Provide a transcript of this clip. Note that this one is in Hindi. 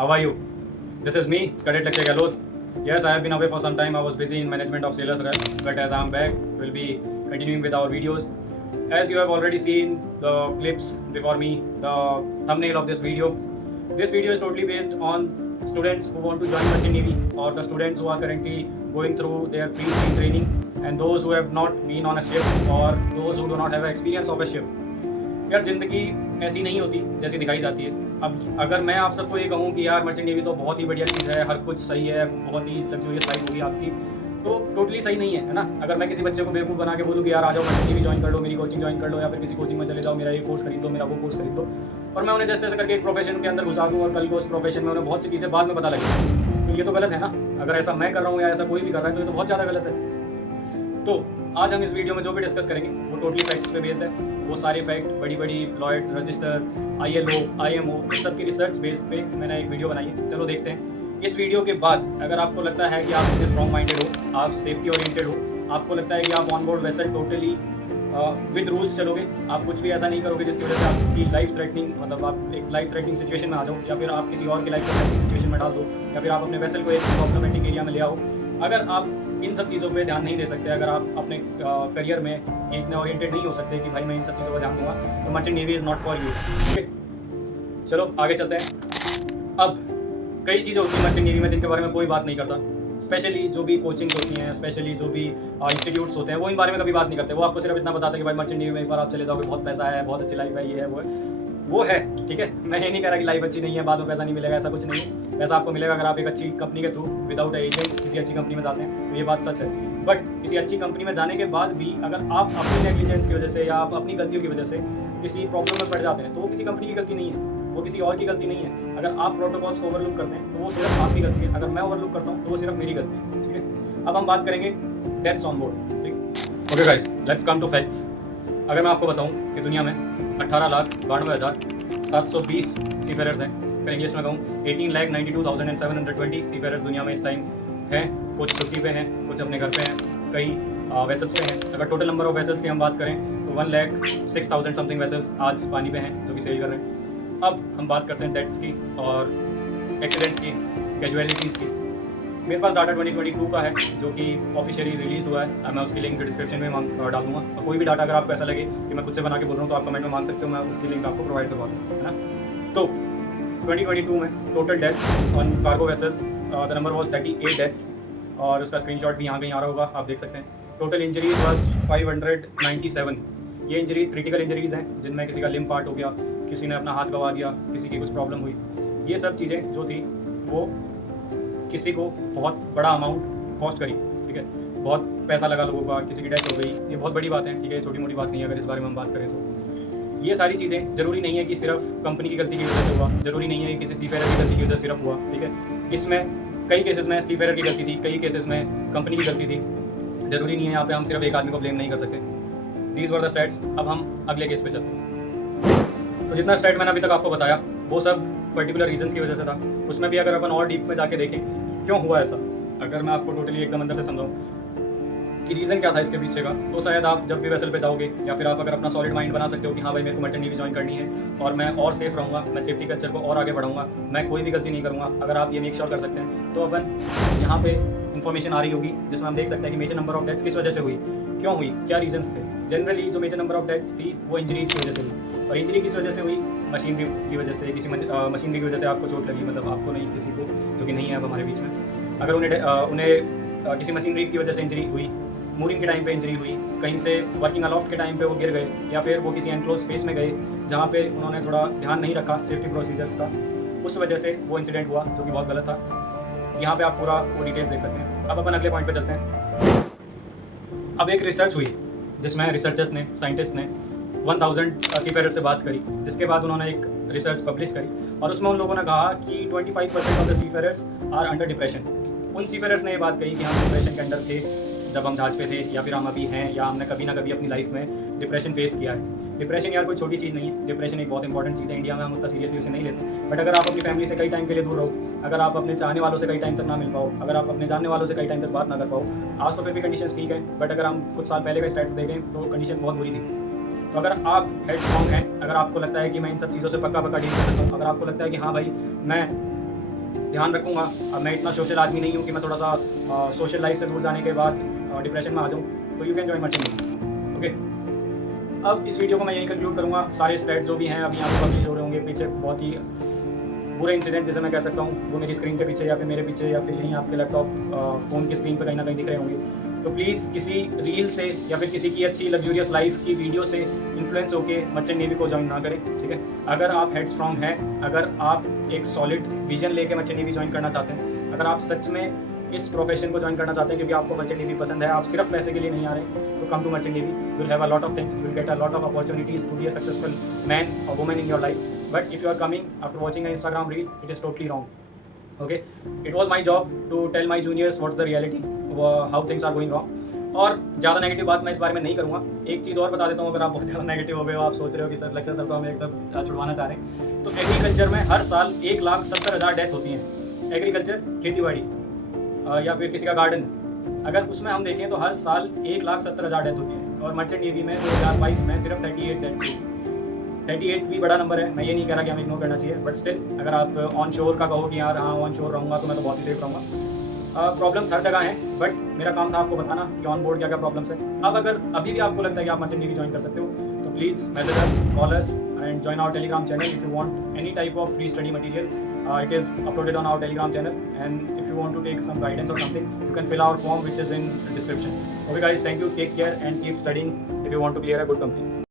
How are you? This is me, Cadet Lakshay Gehlot. Yes, I have been away for some time. I was busy in management of Sailors Rel, but as I am back, we'll be continuing with our videos. As you have already seen the clips before me, the thumbnail of this video. This video is totally based on students who want to join Merchant Navy or the students who are currently going through their pre-sea training and those who have not been on a ship or those who do not have experience of a ship. यार ज़िंदगी ऐसी नहीं होती जैसी दिखाई जाती है। अब अगर मैं आप सबको ये कहूँ कि यार मर्चेंट नेवी तो बहुत ही बढ़िया चीज़ है, हर कुछ सही है, बहुत ही लग्जूरियस लाइफ होगी आपकी, तो टोटली सही नहीं है ना। अगर मैं किसी बच्चे को बेवकूफ़ बना के बोलूँ कि यार आ जाओ मर्चेंट नेवी ज्वाइन कर लो, मेरी कोचिंग ज्वाइन कर लो, या फिर किसी कोचिंग में चले जाओ, मेरा ये कोर्स खरीद दो, मेरा वो कोर्स खरीद दो, और मैं उन्हें जैसे तैसे करके एक प्रोफेशन के अंदर घुसा दूँ और कल को उस प्रोफेशन में उन्हें बहुत सी चीज़ें बाद में पता लगे, तो ये तो गलत है ना। अगर ऐसा मैं कर रहा हूँ या ऐसा कोई भी कर रहा है तो ये तो बहुत ज़्यादा गलत है। तो आज हम इस वीडियो में जो भी डिस्कस करेंगे वो टोटली फैक्ट्स पे बेस्ड है। वो सारे फैक्ट बड़ी बड़ी लॉयड्स, रजिस्टर, ILO, IMO, इन सब की रिसर्च बेस्ड पे मैंने एक वीडियो बनाई है। चलो देखते हैं। इस वीडियो के बाद अगर आपको लगता है कि आप स्ट्रॉन्ग माइंडेड हो, आप सेफ्टी ओरिएंटेड हो, आपको लगता है कि आप on board vessel totally with rules चलोगे, आप कुछ भी ऐसा नहीं करोगे जिसकी वजह से आपकी लाइफ थ्रेटनिंग, मतलब आप एक लाइफ थ्रेटनिंग सिचुएशन में आ जाओ, या फिर आप किसी और की लाइफ थ्रेटनिंग सिचुएशन में डाल दो, या फिर आप अपने वेसल को एक प्रॉब्लमेटिक एरिया में ले आओ। अगर आप इन सब चीज़ों पे ध्यान नहीं दे सकते, अगर आप अपने करियर में इतने ओरिएंटेड नहीं हो सकते कि भाई मैं इन सब चीज़ों पर ध्यान दूंगा, तो merchant navy is not for you. ठीक है, चलो आगे चलते हैं। अब कई चीज़ें होती हैं मर्चेंट नेवी में जिनके बारे में कोई बात नहीं करता। स्पेशली जो भी कोचिंग्स होती हैं, स्पेशली जो भी इंस्टीट्यूट्स होते हैं, वो इन बारे में कभी बात नहीं करते। वो आपको सिर्फ इतना बताते हैं कि भाई मर्चेंट नेवी में एक बार आप चले जाओगे, बहुत पैसा है, बहुत अच्छी लाइफ है, ये है वो है। ठीक है, मैं ये नहीं कह रहा कि लाइफ अच्छी नहीं है, बाद में पैसा नहीं मिलेगा, ऐसा कुछ नहीं है। पैसा आपको मिलेगा अगर आप एक अच्छी कंपनी के थ्रू विदाउट एजेंट किसी अच्छी कंपनी में जाते हैं, तो ये बात सच है। बट किसी अच्छी कंपनी में जाने के बाद भी अगर आप अपनी नेग्लिजेंस की वजह से या आप अपनी गलतियों की वजह से किसी प्रॉब्लम में पड़ जाते हैं, तो वो किसी कंपनी की गलती नहीं है, वो किसी और की गलती नहीं है। अगर आप प्रोटोकॉल्स को ओवरलुक करते हैं तो वो सिर्फ आपकी गलती है, अगर मैं ओवरलुक करता हूँ तो वो सिर्फ मेरी गलती है। ठीक है, अब हम बात करेंगे डेथ्स ऑन बोर्ड। ठीक, okay guys, let's come to facts. अगर मैं आपको बताऊँ कि दुनिया में 18,92,720 सीफेरर्स हैं, फिर इंग्लिश में कहूँ 18,92,720 सीफेरर्स दुनिया में इस टाइम हैं। कुछ छुट्टी पे हैं, कुछ अपने घर पे हैं, कई वेसल्स पे हैं। अगर टोटल नंबर ऑफ वेसल्स की हम बात करें तो 1,06,000 समथिंग वेसल्स आज पानी पे हैं जो कि सेल कर रहे हैं। अब हम बात करते हैं डेथ्स की और एक्सीडेंट्स की, कैजुअलिटीज़ की। मेरे पास डाटा 2022 का है जो कि ऑफिशियली रिलीज हुआ है। मैं उसकी लिंक डिस्क्रिप्शन में डाल दूँगा, और कोई भी डाटा अगर आपको ऐसा लगे कि मैं खुद से बना के बोल रहा हूँ तो आप कमेंट में मांग सकते हो, मैं उसकी लिंक आपको प्रोवाइड करवा दूँगा, है ना। तो 2022 में total death on cargo vessels the number was 38 deaths, और उसका स्क्रीनशॉट भी यहाँ कहीं आ रहा होगा, आप देख सकते हैं। Total injuries was 597। ये इंजरीज क्रिटिकल इंजरीज हैं जिनमें किसी का लिम्ब पार्ट हो गया, किसी ने अपना हाथ गंवा दिया, किसी की कुछ प्रॉब्लम हुई। ये सब चीज़ें जो थी वो किसी को बहुत बड़ा अमाउंट कॉस्ट करी। ठीक है, बहुत पैसा लगा लोगों का, किसी की डेथ हो गई, ये बहुत बड़ी बात है। ठीक है, छोटी मोटी बात नहीं है। अगर इस बारे में हम बात करें तो ये सारी चीज़ें ज़रूरी नहीं है कि सिर्फ कंपनी की गलती की वजह से हुआ, ज़रूरी नहीं है कि किसी सीफेयर की गलती की वजह से सिर्फ हुआ। ठीक है, इसमें कई केसेस में सीफेयर की गलती थी, कई केसेस में कंपनी की गलती थी। ज़रूरी नहीं है, यहाँ पे हम सिर्फ एक आदमी को ब्लेम नहीं कर सकते। These were the stats. अब हम अगले केस पे चलते हैं। तो जितना स्टैट मैंने अभी तक आपको बताया वो सब पर्टिकुलर रीजंस की वजह से था। उसमें भी अगर अपन और डीप में जाके देखें क्यों हुआ ऐसा, अगर मैं आपको टोटली एकदम अंदर से समझाऊँ कि रीज़न क्या था इसके पीछे का, तो शायद आप जब भी वेसल पे जाओगे या फिर आप अगर अपना सॉलिड माइंड बना सकते हो कि हाँ भाई मेरे को मर्चेंट नेवी ज्वाइन करनी है और मैं और सेफ रहूँगा, मैं सेफ्टी कल्चर को और आगे बढ़ाऊँगा, मैं कोई भी गलती नहीं करूँगा, अगर आप ये मेक श्योर कर सकते हैं, तो अपन यहाँ पे इन्फॉर्मेशन आ रही होगी जिसमें हम देख सकते हैं कि मेजर नंबर ऑफ डेथ्स किस वजह से हुई, क्यों हुई, क्या रीजंस थे। जनरली जो मेजर नंबर ऑफ डेथ्स थी वो इंजरीज की वजह से हुई, और इंजरी किस वजह से हुई, मशीनरी की वजह से। किसी मशीनरी की वजह से आपको चोट लगी, मतलब आपको नहीं, किसी को जो कि नहीं है अब हमारे बीच में, अगर उन्हें किसी मशीनरी की वजह से इंजरी हुई, मूरिंग के टाइम पे इंजरी हुई, कहीं से वर्किंग अलॉफ्ट के टाइम पे वो गिर गए, या फिर वो किसी एनक्लोज स्पेस में गए जहाँ पे उन्होंने थोड़ा ध्यान नहीं रखा सेफ्टी प्रोसीजर्स का, उस वजह से वो इंसिडेंट हुआ जो कि बहुत गलत था। यहाँ पे आप पूरा वो डिटेल्स देख सकते हैं। अब अपन अगले पॉइंट पे चलते हैं। अब एक रिसर्च हुई जिसमें रिसर्चर्स ने, साइंटिस्ट ने 1000 सीफेयरर्स से बात करी, जिसके बाद उन्होंने एक रिसर्च पब्लिश करी, और उसमें उन लोगों ने कहा कि 25% of the seafarers are under depression. उन सीफेयरर्स ने ये बात कही कि हम डिप्रेशन के अंदर थे जब हम जहाज पे थे, या फिर हम अभी हैं, या हमने कभी ना कभी अपनी लाइफ में डिप्रेशन फेस किया है। डिप्रेशन यार कोई छोटी चीज़ नहीं है, डिप्रेशन एक बहुत इंपॉर्टेंट चीज़ है। इंडिया में हम उतना सीरियसली उसे नहीं लेते, बट अगर आप अपनी फैमिली से कई टाइम के लिए दूर रहो, अगर आप अपने चाहने वालों से कई टाइम तक ना मिल पाओ, अगर आप अपने जानने वालों से कई टाइम तक बात ना कर पाओ, आज तो फिर भी कंडीशंस ठीक है, बट अगर हम कुछ साल पहले का स्टैट्स देखें तो कंडीशन बहुत बुरी थी। तो अगर आप हेड स्ट्रॉन्ग हैं, अगर आपको लगता है कि मैं इन सब चीज़ों से पक्का डील कर सकता हूँ, अगर आपको लगता है कि हाँ भाई मैं ध्यान रखूँगा। अब मैं इतना सोशल आदमी नहीं हूँ कि मैं थोड़ा सा सोशल लाइफ से दूर जाने के बाद डिप्रेशन में आ जाऊँ। तो you can join merchant navy. Okay, अब इस वीडियो को मैं यहीं कंक्लूड करूँगा। सारे स्लाइड्स जो भी हैं अभी यहाँ पर पब्लिश हो रहे होंगे, पीछे बहुत ही बुरे इंसिडेंट जैसे मैं कह सकता हूँ वो मेरी स्क्रीन के पीछे या फिर मेरे पीछे या फिर यहीं आपके लैपटॉप फ़ोन की स्क्रीन पर कहीं ना कहीं दिख रहे होंगे। तो प्लीज़ किसी रील से या फिर किसी की अच्छी लग्जूरियस लाइफ की वीडियो से इन्फ्लुएंस होकर मर्चेंट नेवी को ज्वाइन ना करें, ठीक है। अगर आप हेड स्ट्रॉन्ग हैं, अगर आप एक सॉलिड विजन लेके मर्चेंट नेवी ज्वाइन करना चाहते हैं, अगर आप सच में इस प्रोफेशन को ज्वाइन करना चाहते हैं क्योंकि आपको मर्चेंट नेवी पसंद है, आप सिर्फ पैसे के लिए नहीं आ रहे, तो come to merchant navy. You will have a lot of things, you will get a lot of opportunities to be a successful man और woman in your life. But if you are coming after watching an Instagram reel, it is totally wrong. Okay, it was my job to tell my juniors what's the reality, how things are going wrong. और ज़्यादा नेगेटिव बात मैं इस बारे में नहीं करूँगा। एक चीज़ और बता देता हूँ, अगर आप बहुत ज़्यादा नेगेटिव हो गए हो, आप सोच रहे हो कि सर लेक्चर सर को हमें एकदम छुड़वाना चाह रहे हैं, तो एग्रीकल्चर में हर साल 1,70,000 डेथ होती हैं। एग्रीकल्चर, खेती बाड़ी या फिर किसी का गार्डन, अगर उसमें हम देखें तो हर साल 1,70,000 डेथ होती है। और मर्चेंट नेवी में 2022 में सिर्फ 38 डेथ थी। 38 भी बड़ा नंबर है, मैं ये नहीं कह रहा कि हमें इग्नोर करना चाहिए, बट स्टिल अगर आप ऑन शोर का कहो कि यार हाँ ऑन शोर रहूँगा तो मैं तो बहुत ही सेफ रहूँगा। प्रॉब्लम्स हर जगह हैं, बट मेरा काम था आपको बताना कि ऑन बोर्ड क्या क्या प्रॉब्लम्स है। अब अगर अभी भी आपको लगता है कि आप मर्चेंट नेवी ज्वाइन कर सकते हो, तो please message us, call us and join our Telegram channel if you want any type of free study material. It is uploaded on our Telegram channel, and if you want to take some guidance or something, you can fill our form which is in the description. Okay guys, thank you, take care and keep studying if you want to clear a good company.